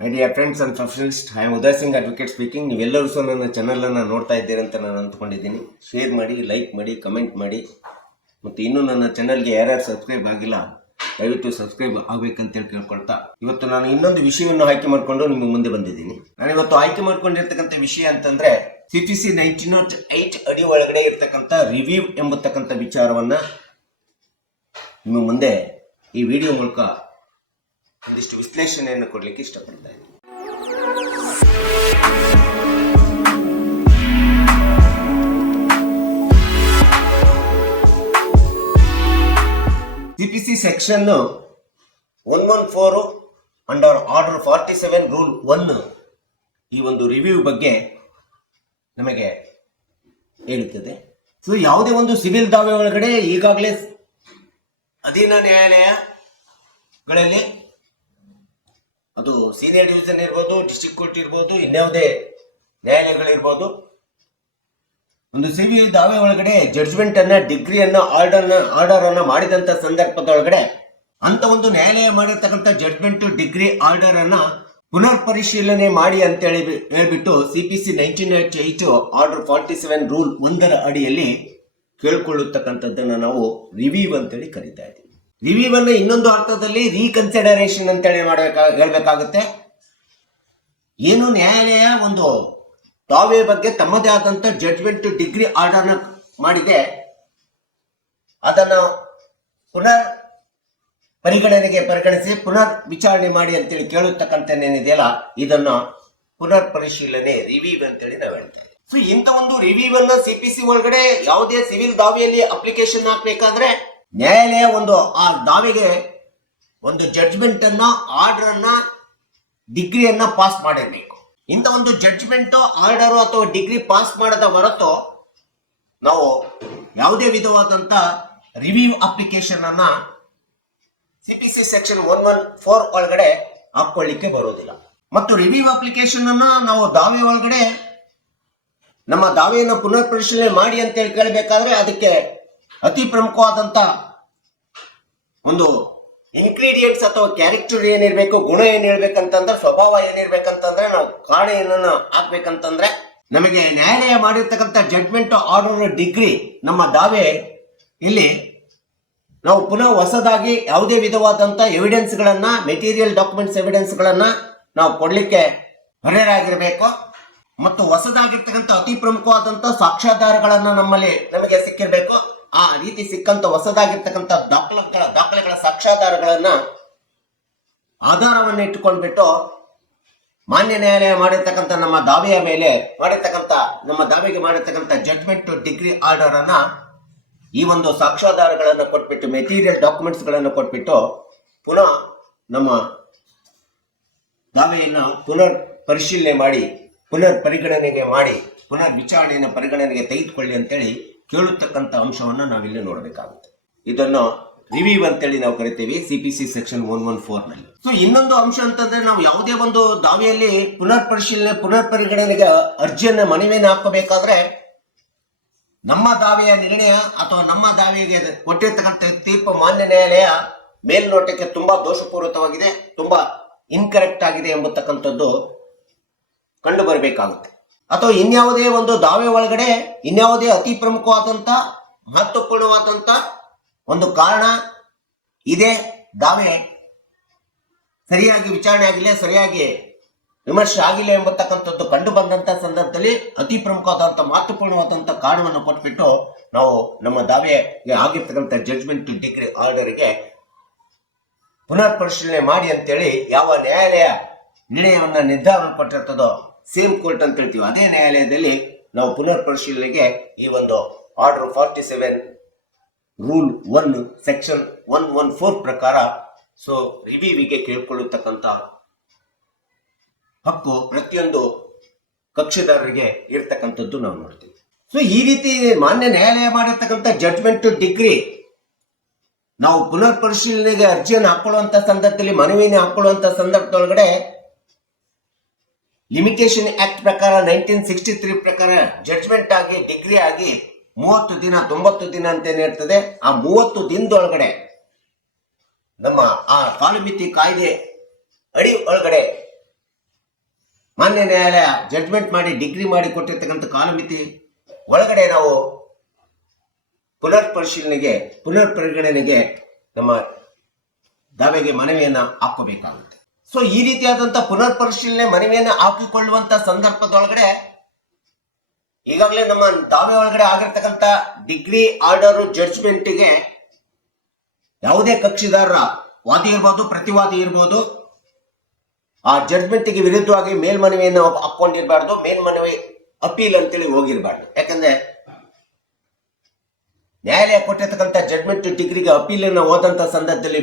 My dear friends and professionalist, I am Uday Singh advocate speaking. ನೀವೆಲ್ಲರೂ ಸಹ ನನ್ನ ಚಾನಲನ್ನು ನೋಡ್ತಾ ಇದ್ದೀರಿ ಅಂತ ನಾನು ಅಂದ್ಕೊಂಡಿದ್ದೀನಿ. ಶೇರ್ ಮಾಡಿ, ಲೈಕ್ ಮಾಡಿ, ಕಮೆಂಟ್ ಮಾಡಿ. ಮತ್ತು ಇನ್ನೂ ನನ್ನ ಚಾನಲ್ಗೆ ಯಾರ್ಯಾರು ಸಬ್ಸ್ಕ್ರೈಬ್ ಆಗಿಲ್ಲ ದಯವಿಟ್ಟು ಸಬ್ಸ್ಕ್ರೈಬ್ ಆಗಬೇಕಂತೇಳಿ ಕೇಳ್ಕೊಳ್ತಾ, ಇವತ್ತು ನಾನು ಇನ್ನೊಂದು ವಿಷಯವನ್ನು ಆಯ್ಕೆ ಮಾಡಿಕೊಂಡು ನಿಮ್ಮ ಮುಂದೆ ಬಂದಿದ್ದೀನಿ. ನಾನು ಇವತ್ತು ಆಯ್ಕೆ ಮಾಡ್ಕೊಂಡಿರ್ತಕ್ಕಂಥ ವಿಷಯ ಅಂತಂದ್ರೆ CPC 1908 ಅಡಿ ಒಳಗಡೆ ಇರ್ತಕ್ಕಂಥ ರಿವ್ಯೂ ಎಂಬತಕ್ಕಂಥ ವಿಚಾರವನ್ನ ನಿಮ್ಮ ಮುಂದೆ ಈ ವಿಡಿಯೋ ಮೂಲಕ ಒಂದಿಷ್ಟು ವಿಶ್ಲೇಷಣೆಯನ್ನು ಕೊಡಲಿಕ್ಕೆ ಇಷ್ಟಪಡ್ತಾ ಇದ್ದೀನಿ. CPC section 114 under order 47 rule 1 ಈ ಒಂದು ರಿವ್ಯೂ ಬಗ್ಗೆ ನಮಗೆ ಹೇಳುತ್ತದೆ. ಸೊ ಯಾವುದೇ ಒಂದು ಸಿವಿಲ್ ದಾವೆ ಒಳಗಡೆ ಈಗಾಗಲೇ ಅಧೀನ ನ್ಯಾಯಾಲಯಗಳಲ್ಲಿ, ಅದು ಸೀನಿಯರ್ ಡಿವಿಷನ್ ಇರ್ಬೋದು, ಡಿಸ್ಟ್ರಿಕ್ಟ್ ಕೋರ್ಟ್ ಇರ್ಬೋದು, ಇನ್ಯಾವುದೇ ನ್ಯಾಯಾಲಯಗಳಿರ್ಬೋದು, ಒಂದು ಸಿವಿಲ್ ದಾವೆ ಒಳಗಡೆ ಜಡ್ಜ್ಮೆಂಟ್ ಅನ್ನ, ಡಿಗ್ರಿಯನ್ನ, ಆರ್ಡರ್ ಅನ್ನ ಮಾಡಿದಂತ ಸಂದರ್ಭದೊಳಗಡೆ ಅಂತ ಒಂದು ನ್ಯಾಯಾಲಯ ಮಾಡಿರ್ತಕ್ಕಂಥ ಜಡ್ಜ್ಮೆಂಟ್, ಡಿಗ್ರಿ, ಆರ್ಡರ್ ಅನ್ನ ಪುನರ್ ಪರಿಶೀಲನೆ ಮಾಡಿ ಅಂತ ಹೇಳ್ಬಿಟ್ಟು CPC 1908 ಆರ್ಡರ್ 47 ರೂಲ್ 1 ಅಡಿಯಲ್ಲಿ ಕೇಳ್ಕೊಳ್ಳತಕ್ಕಂಥದ್ದನ್ನ ನಾವು ರಿವ್ಯೂ ಅಂತೇಳಿ ಕರಿತಾ ಇದ್ದೀವಿ. ರಿವ್ಯೂ ಅನ್ನು ಇನ್ನೊಂದು ಅರ್ಥದಲ್ಲಿ ರೀಕನ್ಸಿಡರೇಷನ್ ಅಂತೇಳಿ ಹೇಳ್ಬೇಕಾಗುತ್ತೆ. ಏನು ನ್ಯಾಯಾಲಯ ಒಂದು ದಾವೆ ಬಗ್ಗೆ ತಮ್ಮದೇ ಆದಂತ ಜಡ್ಜ್ಮೆಂಟ್, ಡಿಗ್ರಿ, ಆರ್ಡರ್ನ ಮಾಡಿದೆ, ಅದನ್ನು ಪುನರ್ ಪರಿಗಣಿಸಿ ಪುನರ್ ವಿಚಾರಣೆ ಮಾಡಿ ಅಂತೇಳಿ ಕೇಳುತ್ತಕ್ಕಂಥ ಏನಿದೆಯಲ್ಲ, ಇದನ್ನ ಪುನರ್ ಪರಿಶೀಲನೆ ರಿವ್ಯೂ ಅಂತೇಳಿ ನಾವು ಹೇಳ್ತಾ ಇದ್ದೀವಿ. ಸೊ ಇಂಥ ಒಂದು ರಿವ್ಯೂ ಅನ್ನ CPC ಒಳಗಡೆ ಯಾವುದೇ ಸಿವಿಲ್ ದಾವೆಯಲ್ಲಿ ಅಪ್ಲಿಕೇಶನ್ ಹಾಕ್ಬೇಕಾದ್ರೆ ನ್ಯಾಯಾಲಯ ಒಂದು ಆ ದಾವೆಗೆ ಒಂದು ಜಡ್ಜ್ಮೆಂಟ್ ಅನ್ನ, ಆರ್ಡರ್ ಅನ್ನ, ಡಿಗ್ರಿಯನ್ನ ಪಾಸ್ ಮಾಡಿರ್ಬೇಕು. ಇಂಥ ಒಂದು ಜಡ್ಜ್ಮೆಂಟ್, ಆರ್ಡರ್ ಅಥವಾ ಡಿಗ್ರಿ ಪಾಸ್ ಮಾಡದ ಹೊರತು ನಾವು ಯಾವುದೇ ವಿಧವಾದಂತ ರಿವ್ಯೂ ಅಪ್ಲಿಕೇಶನ್ ಅನ್ನ CPC ಸೆಕ್ಷನ್ 114 ಒಳಗಡೆ ಹಾಕೊಳ್ಳಿಕ್ಕೆ ಬರೋದಿಲ್ಲ. ಮತ್ತು ರಿವ್ಯೂ ಅಪ್ಲಿಕೇಶನ್ ಅನ್ನ ನಾವು ದಾವೆ ಒಳಗಡೆ ನಮ್ಮ ದಾವೆಯನ್ನು ಪುನರ್ ಪರಿಶೀಲನೆ ಮಾಡಿ ಅಂತೇಳಿ ಕೇಳಬೇಕಾದ್ರೆ ಅದಕ್ಕೆ ಅತಿ ಪ್ರಮುಖವಾದಂತ ಒಂದು ಇನ್ಗ್ರೀಡಿಯೆಂಟ್ಸ್ ಅಥವಾ ಕ್ಯಾರೆಕ್ಟರ್ ಏನಿರ್ಬೇಕು, ಗುಣ ಏನಿರ್ಬೇಕಂತಂದ್ರೆ, ಸ್ವಭಾವ ಏನಿರ್ಬೇಕಂತಂದ್ರೆ, ನಾವು ಕಾರಣ ಏನನ್ನ ಹಾಕ್ಬೇಕಂತಂದ್ರೆ, ನಮಗೆ ನ್ಯಾಯಾಲಯ ಮಾಡಿರ್ತಕ್ಕಂಥ ಜಡ್ಜ್ಮೆಂಟ್, ಆರ್ಡರ್, ಡಿಗ್ರಿ, ನಮ್ಮ ದಾವೆ ಇಲ್ಲಿ ನಾವು ಪುನಃ ಹೊಸದಾಗಿ ಯಾವುದೇ ವಿಧವಾದಂತ ಎವಿಡೆನ್ಸ್ ಗಳನ್ನ, ಮೆಟೀರಿಯಲ್ ಡಾಕ್ಯುಮೆಂಟ್ಸ್ ಎವಿಡೆನ್ಸ್ ಗಳನ್ನ ನಾವು ಕೊಡ್ಲಿಕ್ಕೆ ಹೊರೆಯಾಗಿರ್ಬೇಕು. ಮತ್ತು ಹೊಸದಾಗಿರ್ತಕ್ಕಂಥ ಅತಿ ಪ್ರಮುಖವಾದಂತ ಸಾಕ್ಷ್ಯಾಧಾರಗಳನ್ನ ನಮಗೆ ಸಿಕ್ಕಿರ್ಬೇಕು. ಆ ರೀತಿ ಸಿಕ್ಕಂತ ಹೊಸದಾಗಿರ್ತಕ್ಕಂಥ ದಾಖಲೆಗಳ ಸಾಕ್ಷ್ಯಾಧಾರಗಳನ್ನ ಆಧಾರವನ್ನು ಇಟ್ಟುಕೊಂಡ್ಬಿಟ್ಟು ಮಾನ್ಯ ನ್ಯಾಯಾಲಯ ಮಾಡಿರ್ತಕ್ಕಂಥ ನಮ್ಮ ದಾವೆಯ ಮೇಲೆ ನಮ್ಮ ದಾವೆಗೆ ಮಾಡಿರ್ತಕ್ಕಂಥ ಜಡ್ಜ್ಮೆಂಟ್, ಡಿಗ್ರಿ, ಆರ್ಡರ್ ಅನ್ನ ಈ ಒಂದು ಸಾಕ್ಷ್ಯಾಧಾರಗಳನ್ನು ಕೊಟ್ಬಿಟ್ಟು, ಮೆಟೀರಿಯಲ್ ಡಾಕ್ಯುಮೆಂಟ್ಸ್ ಗಳನ್ನು ಕೊಟ್ಬಿಟ್ಟು ಪುನಃ ನಮ್ಮ ದಾವೆಯನ್ನು ಪುನರ್ ಪರಿಶೀಲನೆ ಮಾಡಿ, ಪುನರ್ ಪರಿಗಣನೆಗೆ ಮಾಡಿ, ಪುನರ್ ವಿಚಾರಣೆಯನ್ನು ಪರಿಗಣನೆಗೆ ತೆಗೆದುಕೊಳ್ಳಿ ಅಂತೇಳಿ ಕೇಳುತ್ತಕ್ಕಂಥ ಅಂಶವನ್ನು ನಾವಿಲ್ಲಿ ನೋಡಬೇಕಾಗುತ್ತೆ. ಇದನ್ನು ರಿವ್ಯೂ ಅಂತೇಳಿ ನಾವು ಕರಿತೀವಿ CPC ಸೆಕ್ಷನ್ 114 ನಲ್ಲಿ. ಸೊ ಇನ್ನೊಂದು ಅಂಶ ಅಂತಂದ್ರೆ, ನಾವು ಯಾವುದೇ ಒಂದು ದಾವೆಯಲ್ಲಿ ಪುನರ್ ಪರಿಶೀಲನೆ, ಪುನರ್ ಪರಿಗಣನೆಗೆ ಅರ್ಜಿಯನ್ನ, ಮನವಿಯನ್ನು ಹಾಕಬೇಕಾದ್ರೆ ನಮ್ಮ ದಾವೆಯ ನಿರ್ಣಯ ಅಥವಾ ನಮ್ಮ ದಾವೆಗೆ ಕೊಟ್ಟಿರ್ತಕ್ಕಂಥ ತೀರ್ಪು ಮಾನ್ಯ ನ್ಯಾಯಾಲಯ ಮೇಲ್ನೋಟಕ್ಕೆ ತುಂಬಾ ದೋಷಪೂರಿತವಾಗಿದೆ, ತುಂಬಾ ಇನ್ಕರೆಕ್ಟ್ ಆಗಿದೆ ಎಂಬತಕ್ಕಂಥದ್ದು ಕಂಡು ಬರಬೇಕಾಗುತ್ತೆ. ಅಥವಾ ಇನ್ಯಾವುದೇ ಒಂದು ದಾವೆ ಒಳಗಡೆ ಇನ್ಯಾವುದೇ ಅತಿ ಪ್ರಮುಖವಾದಂತ, ಮಹತ್ವಪೂರ್ಣವಾದಂತ ಒಂದು ಕಾರಣ ಇದೆ, ದಾವೆ ಸರಿಯಾಗಿ ವಿಚಾರಣೆ ಆಗಿಲ್ಲ, ಸರಿಯಾಗಿ ವಿಮರ್ಶೆ ಆಗಿಲ್ಲ ಎಂಬತಕ್ಕಂಥದ್ದು ಕಂಡು ಬಂದಂತ ಸಂದರ್ಭದಲ್ಲಿ ಅತಿ ಪ್ರಮುಖವಾದಂತ, ಮಹತ್ವಪೂರ್ಣವಾದಂತ ಕಾರಣವನ್ನು ಕೊಟ್ಬಿಟ್ಟು ನಾವು ನಮ್ಮ ದಾವೆಗೆ ಆಗಿರ್ತಕ್ಕಂಥ ಜಡ್ಜ್ಮೆಂಟ್, ಡಿಗ್ರಿ, ಆರ್ಡರ್ಗೆ ಪುನರ್ ಪರಿಶೀಲನೆ ಮಾಡಿ ಅಂತೇಳಿ ಯಾವ ನ್ಯಾಯಾಲಯ ನಿರ್ಣಯವನ್ನ ನಿರ್ಧಾರ ಕೊಟ್ಟಿರ್ತದೋ, ಸೇಮ್ ಕೋರ್ಟ್ ಅಂತ ಹೇಳ್ತೀವಿ, ಅದೇ ನ್ಯಾಯಾಲಯದಲ್ಲಿ ನಾವು ಪುನರ್ ಪರಿಶೀಲನೆಗೆ ಈ ಒಂದು ಆರ್ಡರ್ 47 ರೂಲ್ 1 ಸೆಕ್ಷನ್ 114 ಪ್ರಕಾರ ಸೊ ರಿವ್ಯೂವಿಗೆ ಕೇಳ್ಕೊಳ್ಳತಕ್ಕಂಥ ಹಕ್ಕು ಪ್ರತಿಯೊಂದು ಕಕ್ಷಿದಾರರಿಗೆ ಇರ್ತಕ್ಕಂಥದ್ದು ನಾವು ನೋಡ್ತೀವಿ. ಸೊ ಈ ರೀತಿ ಮಾನ್ಯ ನ್ಯಾಯಾಲಯ ಮಾಡಿರ್ತಕ್ಕಂಥ ಜಡ್ಜ್ಮೆಂಟ್, ಡಿಗ್ರಿ ನಾವು ಪುನರ್ ಪರಿಶೀಲನೆಗೆ ಅರ್ಜಿಯನ್ನು ಹಾಕೊಳ್ಳುವಂತ ಸಂದರ್ಭದಲ್ಲಿ, ಮನವಿಯನ್ನು ಹಾಕೊಳ್ಳುವಂತ ಸಂದರ್ಭದೊಳಗಡೆ ಲಿಮಿಟೇಷನ್ ಆಕ್ಟ್ ಪ್ರಕಾರ 1963 ಪ್ರಕಾರ ಜಡ್ಜ್ಮೆಂಟ್ ಆಗಿ, ಡಿಗ್ರಿ ಆಗಿ 30 ದಿನ, 90 ದಿನ ಅಂತ ಏನಿರ್ತದೆ, ಆ 30 ದಿನದೊಳಗಡೆ ನಮ್ಮ ಆ ಕಾಲಮಿತಿ ಕಾಯ್ದೆ ಅಡಿ ಒಳಗಡೆ ಮಾನ್ಯ ನ್ಯಾಯಾಲಯ ಜಡ್ಜ್ಮೆಂಟ್ ಮಾಡಿ ಡಿಗ್ರಿ ಮಾಡಿ ಕೊಟ್ಟಿರ್ತಕ್ಕಂಥ ಕಾಲಮಿತಿ ಒಳಗಡೆ ನಾವು ಪುನರ್ ಪರಿಗಣನೆಗೆ ನಮ್ಮ ದಾವೆಗೆ ಮನವಿಯನ್ನ ಹಾಕಬೇಕಾಗುತ್ತೆ. ಸೊ ಈ ರೀತಿಯಾದಂತಹ ಪುನರ್ ಪರಿಶೀಲನೆ ಮನವಿಯನ್ನ ಹಾಕಿಕೊಳ್ಳುವಂತ ಸಂದರ್ಭದೊಳಗಡೆ ಈಗಾಗಲೇ ನಮ್ಮ ದಾವೆ ಒಳಗಡೆ ಆಗಿರ್ತಕ್ಕಂಥ ಡಿಗ್ರಿ ಆರ್ಡರ್ ಜಡ್ಜ್ಮೆಂಟ್ಗೆ ಯಾವುದೇ ಕಕ್ಷಿದಾರರ ವಾದಿ ಇರ್ಬೋದು, ಪ್ರತಿವಾದಿ ಇರ್ಬೋದು, ಆ ಜಡ್ಜ್ಮೆಂಟ್ಗೆ ವಿರುದ್ಧವಾಗಿ ಮೇಲ್ಮನವಿಯನ್ನು ಹಾಕೊಂಡಿರ್ಬಾರ್ದು, ಮೇಲ್ಮನವಿ ಅಪೀಲ್ ಅಂತೇಳಿ ಹೋಗಿರ್ಬಾರ್ದು. ಯಾಕಂದ್ರೆ ನ್ಯಾಯಾಲಯ ಕೊಟ್ಟಿರ್ತಕ್ಕಂಥ ಜಡ್ಜ್ಮೆಂಟ್ ಡಿಗ್ರಿಗೆ ಅಪೀಲ್ ಅನ್ನು ಹೋದಂತ ಸಂದರ್ಭದಲ್ಲಿ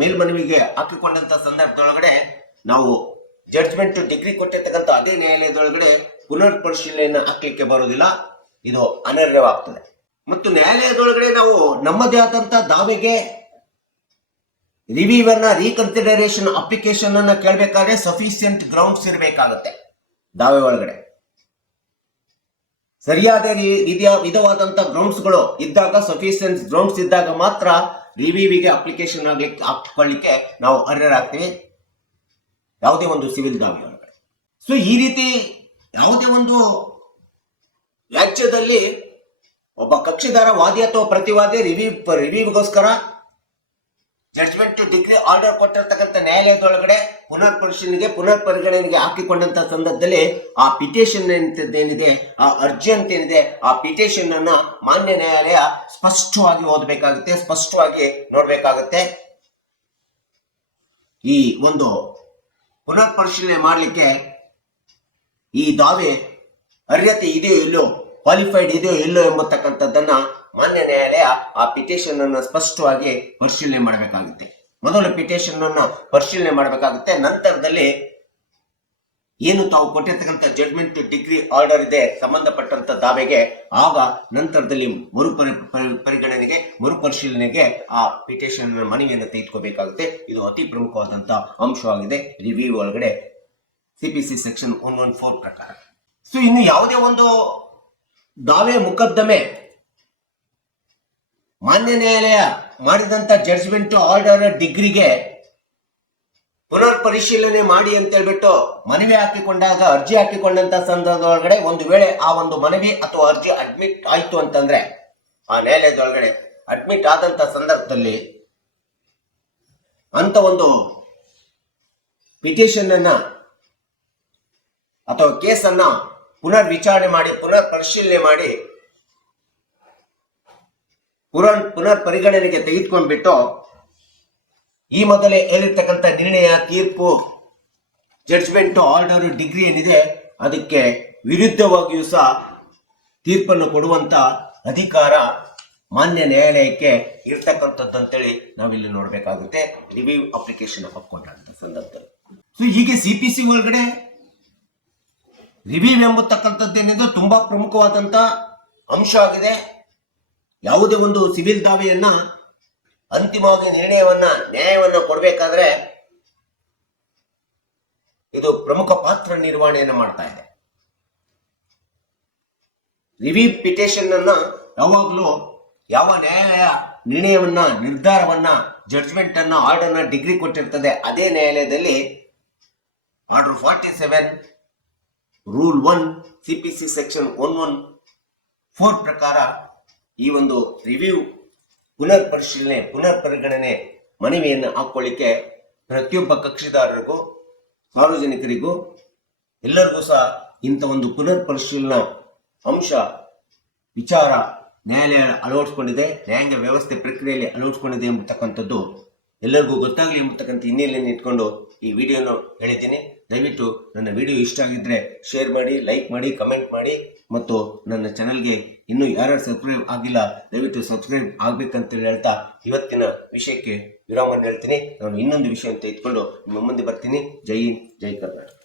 ಮೇಲ್ಮನವಿಗೆ ಹಾಕಿಕೊಂಡಂತ ಸಂದರ್ಭದೊಳಗಡೆ ನಾವು ಜಡ್ಜ್ಮೆಂಟ್ ಡಿಗ್ರಿ ಕೊಟ್ಟಿರ್ತಕ್ಕಂಥ ಅದೇ ನ್ಯಾಯಾಲಯದೊಳಗಡೆ ಪುನರ್ ಪರಿಶೀಲನೆಯನ್ನು ಹಾಕ್ಲಿಕ್ಕೆ ಬರುವುದಿಲ್ಲ, ಇದು ಅನರ್ಹವಾಗ್ತದೆ. ಮತ್ತು ನ್ಯಾಯಾಲಯದೊಳಗಡೆ ನಾವು ನಮ್ಮದೇ ಆದಂತ ದಾವೆಗೆ ರಿವ್ಯೂ ಅನ್ನ ರೀಕನ್ಸಿಡರೇಷನ್ ಅಪ್ಲಿಕೇಶನ್ ಅನ್ನ ಕೇಳಬೇಕಾದ್ರೆ ಸಫಿಸಿಯಂಟ್ ಗ್ರೌಂಡ್ಸ್ ಇರಬೇಕಾಗುತ್ತೆ. ದಾವೆ ಒಳಗಡೆ ಸರಿಯಾದ ವಿಧವಾದಂತ ಗ್ರೌಂಡ್ಸ್ಗಳು ಇದ್ದಾಗ, ಸಫಿಸಿಯಂಟ್ ಗ್ರೌಂಡ್ಸ್ ಇದ್ದಾಗ ಮಾತ್ರ ರಿವ್ಯೂವಿಗೆ ಅಪ್ಲಿಕೇಶನ್ ಹಾಕೊಳ್ಳಿಕ್ಕೆ ನಾವು ಅರ್ಹರಾಗ್ತೀವಿ ಯಾವುದೇ ಒಂದು ಸಿವಿಲ್ ದಾವೆ ಒಳಗಡೆ. ಸೊ ಈ ರೀತಿ ಯಾವುದೇ ಒಂದು ವ್ಯಾಜ್ಯದಲ್ಲಿ ಒಬ್ಬ ಕಕ್ಷಿದಾರ ವಾದಿ ಅಥವಾ ಪ್ರತಿವಾದಿ ರಿವ್ಯೂಗೋಸ್ಕರ ಜಡ್ಜ್ಮೆಂಟ್ ಡಿಗ್ರಿ ಆರ್ಡರ್ ಕೊಟ್ಟಿರ್ತಕ್ಕಂಥ ನ್ಯಾಯಾಲಯದೊಳಗಡೆ ಪುನರ್ ಪರಿಗಣನೆಗೆ ಹಾಕಿಕೊಂಡಂತ ಸಂದರ್ಭದಲ್ಲಿ ಆ ಪಿಟಿಷನ್ ಏನಿದೆ, ಆ ಅರ್ಜಿ ಅಂತ ಏನಿದೆ, ಆ ಪಿಟಿಷನ್ ಅನ್ನ ಮಾನ್ಯ ನ್ಯಾಯಾಲಯ ಸ್ಪಷ್ಟವಾಗಿ ಓದಬೇಕಾಗುತ್ತೆ, ಸ್ಪಷ್ಟವಾಗಿ ನೋಡ್ಬೇಕಾಗುತ್ತೆ. ಈ ಒಂದು ಪುನರ್ ಪರಿಶೀಲನೆ ಮಾಡಲಿಕ್ಕೆ ಈ ದಾವೆ ಅರ್ಹತೆ ಇದೆಯೋ ಇಲ್ಲೋ, ಕ್ವಾಲಿಫೈಡ್ ಇದೆಯೋ ಇಲ್ಲೋ ಎಂಬತಕ್ಕಂಥದ್ದನ್ನ ಮಾನ್ಯ ನ್ಯಾಯಾಲಯ ಆ ಪಿಟಿಷನ್ ಅನ್ನು ಸ್ಪಷ್ಟವಾಗಿ ಪರಿಶೀಲನೆ ಮಾಡಬೇಕಾಗುತ್ತೆ. ಮೊದಲು ಪಿಟಿಷನ್ ಅನ್ನು ಪರಿಶೀಲನೆ ಮಾಡಬೇಕಾಗುತ್ತೆ. ನಂತರದಲ್ಲಿ ಏನು ತಾವು ಕೊಟ್ಟಿರ್ತಕ್ಕಂಥ ಜಡ್ಜ್ಮೆಂಟ್ ಡಿಗ್ರಿ ಆರ್ಡರ್ ಇದೆ ಸಂಬಂಧಪಟ್ಟಂತ ದಾವೆಗೆ, ಆಗ ನಂತರದಲ್ಲಿ ಮರುಪರಿಶೀಲನೆಗೆ ಆ ಪಿಟಿಷನ್ ಮನವಿಯನ್ನು ತೆಗೆದುಕೋಬೇಕಾಗುತ್ತೆ. ಇದು ಅತಿ ಪ್ರಮುಖವಾದಂತಹ ಅಂಶವಾಗಿದೆ ರಿವ್ಯೂ ಒಳಗಡೆ CPC ಸೆಕ್ಷನ್ 114 ಪ್ರಕಾರ. ಸೊ ಇನ್ನು ಯಾವುದೇ ಒಂದು ದಾವೆ ಮೊಕದ್ದಮೆ ಮಾನ್ಯ ನ್ಯಾಯಾಲಯ ಮಾಡಿದಂತ ಜಡ್ಜ್ಮೆಂಟ್ ಆರ್ಡರ್ ಡಿಗ್ರಿಗೆ ಪುನರ್ ಪರಿಶೀಲನೆ ಮಾಡಿ ಅಂತ ಹೇಳ್ಬಿಟ್ಟು ಮನವಿ ಹಾಕಿಕೊಂಡಾಗ, ಅರ್ಜಿ ಹಾಕಿಕೊಂಡಂತ ಸಂದರ್ಭದೊಳಗಡೆ ಒಂದು ವೇಳೆ ಆ ಒಂದು ಮನವಿ ಅಥವಾ ಅರ್ಜಿ ಅಡ್ಮಿಟ್ ಆಯ್ತು ಅಂತಂದ್ರೆ, ಆ ನ್ಯಾಯಾಲಯದೊಳಗಡೆ ಅಡ್ಮಿಟ್ ಆದಂತ ಸಂದರ್ಭದಲ್ಲಿ ಅಂತ ಒಂದು ಪಿಟಿಷನ್ ಅನ್ನ ಅಥವಾ ಕೇಸನ್ನ ಪುನರ್ ವಿಚಾರಣೆ ಮಾಡಿ, ಪುನರ್ ಪರಿಶೀಲನೆ ಮಾಡಿ, ಪುನರ್ ಪರಿಗಣನೆಗೆ ತೆಗೆದುಕೊಂಡ್ಬಿಟ್ಟು ಈ ಮೊದಲೇ ಹೇಳಿರ್ತಕ್ಕಂಥ ನಿರ್ಣಯ, ತೀರ್ಪು, ಜಡ್ಜ್ಮೆಂಟ್ ಆರ್ಡರ್ ಡಿಗ್ರಿ ಏನಿದೆ ಅದಕ್ಕೆ ವಿರುದ್ಧವಾಗಿಯೂ ಸಹ ತೀರ್ಪನ್ನು ಕೊಡುವಂತ ಅಧಿಕಾರ ಮಾನ್ಯ ನ್ಯಾಯಾಲಯಕ್ಕೆ ಇರ್ತಕ್ಕಂಥದ್ದು ಅಂತೇಳಿ ನಾವಿಲ್ಲಿ ನೋಡ್ಬೇಕಾಗುತ್ತೆ ರಿವ್ಯೂ ಅಪ್ಲಿಕೇಶನ್ ಹಾಕೊಂಡಂತ ಸಂದರ್ಭದಲ್ಲಿ. ಸೊ ಹೀಗೆ CPC ಒಳಗಡೆ ರಿವ್ಯೂ ಎಂಬತಕ್ಕಂಥದ್ದೇನಿದೆ ತುಂಬಾ ಪ್ರಮುಖವಾದಂತ ಅಂಶ ಆಗಿದೆ. ಯಾವುದೇ ಒಂದು ಸಿವಿಲ್ ದಾವೆಯನ್ನ ಅಂತಿಮವಾಗಿ ನ್ಯಾಯವನ್ನ ಕೊಡಬೇಕಾದ್ರೆ ಇದು ಪ್ರಮುಖ ಪಾತ್ರ ನಿರ್ವಹಣೆಯನ್ನು ಮಾಡ್ತಾ ಇದೆ. ರಿವ್ಯೂ ಪಿಟಿಷನ್ ಅನ್ನ ಯಾವಾಗಲೂ ಯಾವ ನ್ಯಾಯಾಲಯ ನಿರ್ಧಾರವನ್ನ ಜಡ್ಜ್ಮೆಂಟ್ ಅನ್ನ ಆರ್ಡರ್ನ ಡಿಗ್ರಿ ಕೊಟ್ಟಿರ್ತದೆ ಅದೇ ನ್ಯಾಯಾಲಯದಲ್ಲಿ ಆರ್ಡರ್ 47 ರೂಲ್ 1 CPC ಸೆಕ್ಷನ್ 114 ಪ್ರಕಾರ ಈ ಒಂದು ರಿವ್ಯೂ ಪುನರ್ ಪರಿಗಣನೆ ಮನವಿಯನ್ನು ಹಾಕೊಳ್ಳಿಕ್ಕೆ ಪ್ರತಿಯೊಬ್ಬ ಕಕ್ಷಿದಾರರಿಗೂ, ಸಾರ್ವಜನಿಕರಿಗೂ, ಎಲ್ಲರಿಗೂ ಸಹ ಇಂಥ ಒಂದು ಪುನರ್ ಪರಿಶೀಲನಾ ಅಂಶ ವಿಚಾರ ನ್ಯಾಯಾಲಯ ಅಳವಡಿಸಿಕೊಂಡಿದೆ, ನ್ಯಾಯಾಂಗ ವ್ಯವಸ್ಥೆ ಪ್ರಕ್ರಿಯೆಯಲ್ಲಿ ಅಳವಡಿಸಿಕೊಂಡಿದೆ ಎಂಬತಕ್ಕಂಥದ್ದು ಎಲ್ಲರಿಗೂ ಗೊತ್ತಾಗಲಿ ಎಂಬತಕ್ಕಂಥ ಹಿನ್ನೆಲೆಯನ್ನು ಇಟ್ಕೊಂಡು ಈ ವಿಡಿಯೋನ ಹೇಳಿದ್ದೀನಿ. ದಯವಿಟ್ಟು ನನ್ನ ವಿಡಿಯೋ ಇಷ್ಟ ಆಗಿದ್ರೆ ಶೇರ್ ಮಾಡಿ, ಲೈಕ್ ಮಾಡಿ, ಕಮೆಂಟ್ ಮಾಡಿ, ಮತ್ತು ನನ್ನ ಚಾನಲ್ಗೆ ಇನ್ನೂ ಯಾರು ಸಬ್ಸ್ಕ್ರೈಬ್ ಆಗಿಲ್ಲ ದಯವಿಟ್ಟು ಸಬ್ಸ್ಕ್ರೈಬ್ ಆಗ್ಬೇಕಂತೇಳಿ ಹೇಳ್ತಾ ಇವತ್ತಿನ ವಿಷಯಕ್ಕೆ ವಿರಾಮ ಹೇಳ್ತೀನಿ. ನಾನು ಇನ್ನೊಂದು ವಿಷಯ ಅಂತ ಇಟ್ಕೊಂಡು ನಿಮ್ಮ ಮುಂದೆ ಬರ್ತೀನಿ. ಜೈ ಹಿಂದ್, ಜೈ ಕರ್ನಾಟಕ.